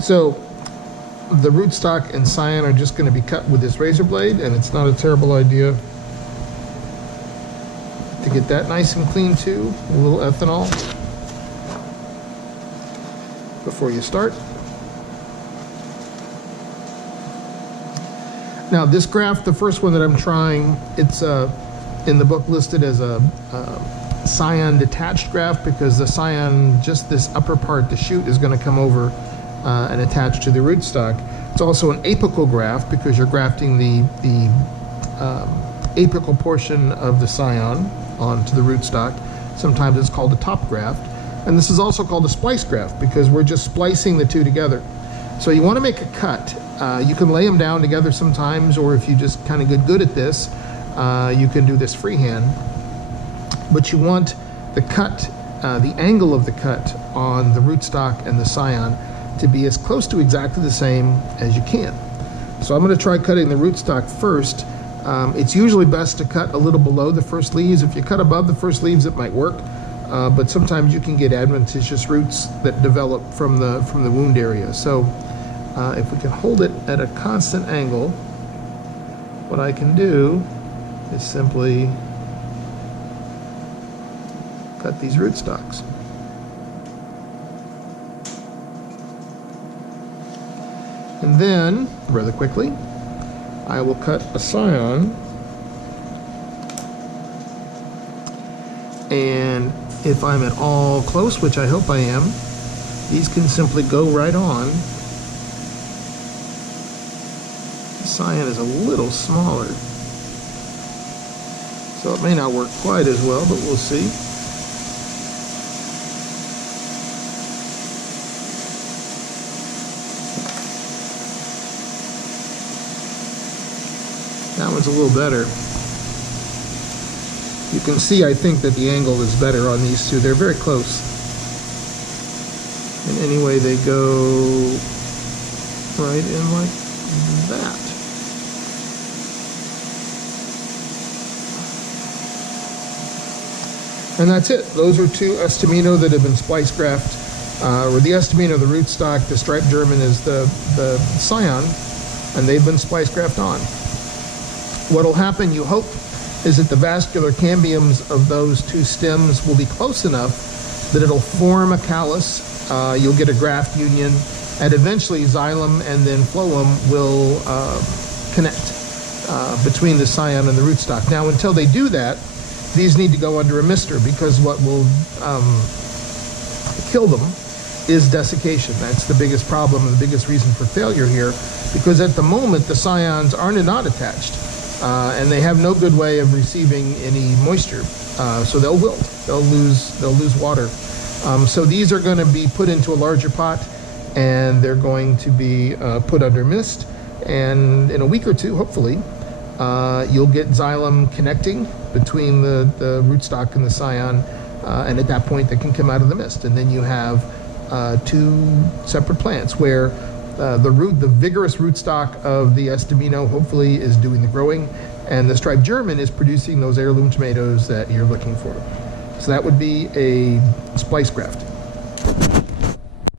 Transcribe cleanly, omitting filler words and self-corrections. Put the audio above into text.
So the rootstock and scion are just going to be cut with this razor blade, and it's not a terrible idea to get that nice and clean too. A little ethanol before you start. Now this graft, the first one that I'm trying, it's in the book listed as a scion detached graft, because the scion, just this upper part, the shoot, is going to come over and attach to the rootstock. It's also an apical graft because you're grafting the apical portion of the scion onto the rootstock. Sometimes it's called a top graft. And this is also called a splice graft because we're just splicing the two together. So you want to make a cut. You can lay them down together sometimes, or if you just kind of get good at this, you can do this freehand. But you want the cut, the angle of the cut on the rootstock and the scion to be as close to exactly the same as you can. So I'm going to try cutting the rootstock first. It's usually best to cut a little below the first leaves. If you cut above the first leaves, it might work, but sometimes you can get adventitious roots that develop from the wound area. So if we can hold it at a constant angle, what I can do is simply cut these rootstocks. And then, rather quickly, I will cut a scion. And if I'm at all close, which I hope I am, these can simply go right on. The scion is a little smaller, so it may not work quite as well, but we'll see. That one's a little better. You can see, I think, that the angle is better on these two. They're very close. And anyway, they go right in like that. And that's it. Those are two Estimino that have been splice graft. Or the Estimino, the rootstock, the striped German is the scion, and they've been splice graft on. What'll happen, you hope, is that the vascular cambiums of those two stems will be close enough that it'll form a callus. You'll get a graft union, and eventually xylem and then phloem will connect between the scion and the rootstock. Now, until they do that, these need to go under a mister, because what will kill them is desiccation. That's the biggest problem and the biggest reason for failure here, because at the moment the scions are not attached. And they have no good way of receiving any moisture, so they'll wilt. They'll lose water. So these are going to be put into a larger pot, and they're going to be put under mist. And in a week or two, hopefully, you'll get xylem connecting between the rootstock and the scion, and at that point, they can come out of the mist. And then you have two separate plants where the vigorous rootstock of the Estimino hopefully is doing the growing, and the striped German is producing those heirloom tomatoes that you're looking for. So that would be a splice graft.